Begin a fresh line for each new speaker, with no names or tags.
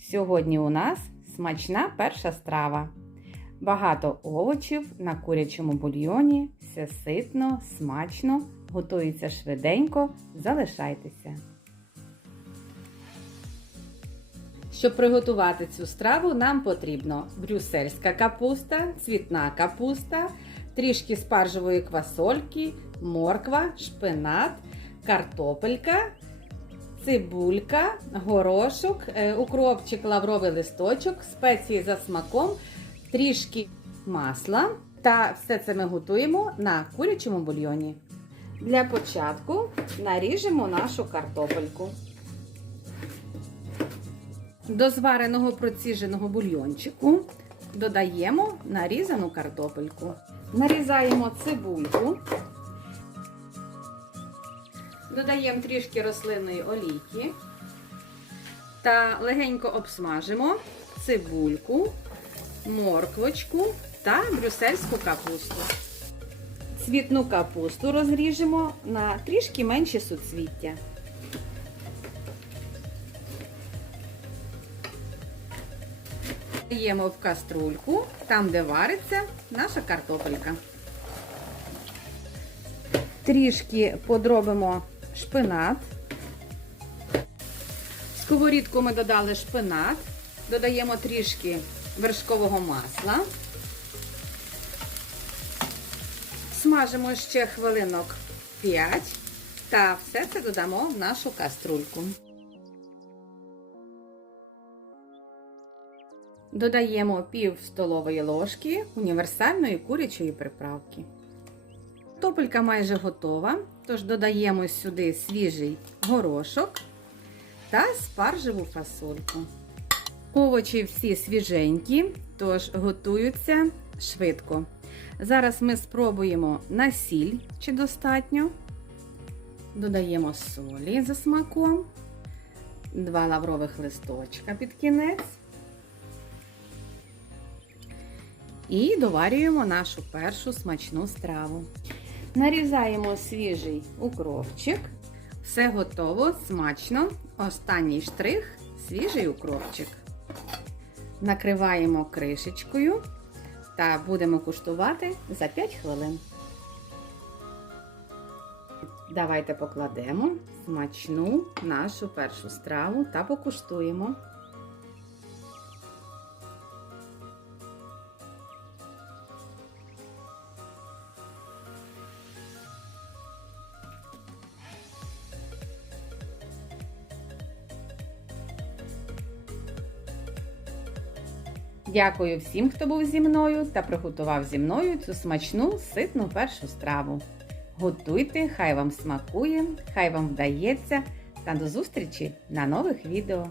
Сьогодні у нас смачна перша страва. Багато овочів на курячому бульйоні, все ситно, смачно, готується швиденько. Залишайтеся. Щоб приготувати цю страву, нам потрібно брюссельська капуста, цвітна капуста, трішки спаржевої квасольки, морква, шпинат, картопелька, цибулька, горошок, е, укропчик, лавровий листочок, спеції за смаком, трішки масла. Та все це ми готуємо на курячому бульйоні. Для початку наріжемо нашу картопельку. До звареного проціженого бульйончику додаємо нарізану картопельку. Нарізаємо цибульку. Додаємо трішки рослинної олійки та легенько обсмажимо цибульку, морквочку та брюссельську капусту. Цвітну капусту розріжемо на трішки менші суцвіття. Даємо в каструльку, там, де вариться наша картопелька. Трішки подробимо шпинат. В сковорідку ми додали шпинат, додаємо трішки вершкового масла. Смажимо ще хвилинок 5 та все це додамо в нашу каструльку. Додаємо пів столової ложки універсальної курячої приправки. Топелька майже готова, тож додаємо сюди свіжий горошок та спаржеву фасольку. Овочі всі свіженькі, тож готуються швидко. Зараз ми спробуємо на сіль, чи достатньо. Додаємо солі за смаком, два лаврових листочка під кінець. І доварюємо нашу першу смачну страву. Нарізаємо свіжий укропчик. Все готово, смачно. Останній штрих свіжий укропчик. Накриваємо кришечкою та будемо куштувати за 5 хвилин. Давайте покладемо смачну нашу першу страву та покуштуємо. Дякую всім, хто був зі мною та приготував зі мною цю смачну ситну першу страву. Готуйте, хай вам смакує, хай вам вдається, та до зустрічі на нових відео!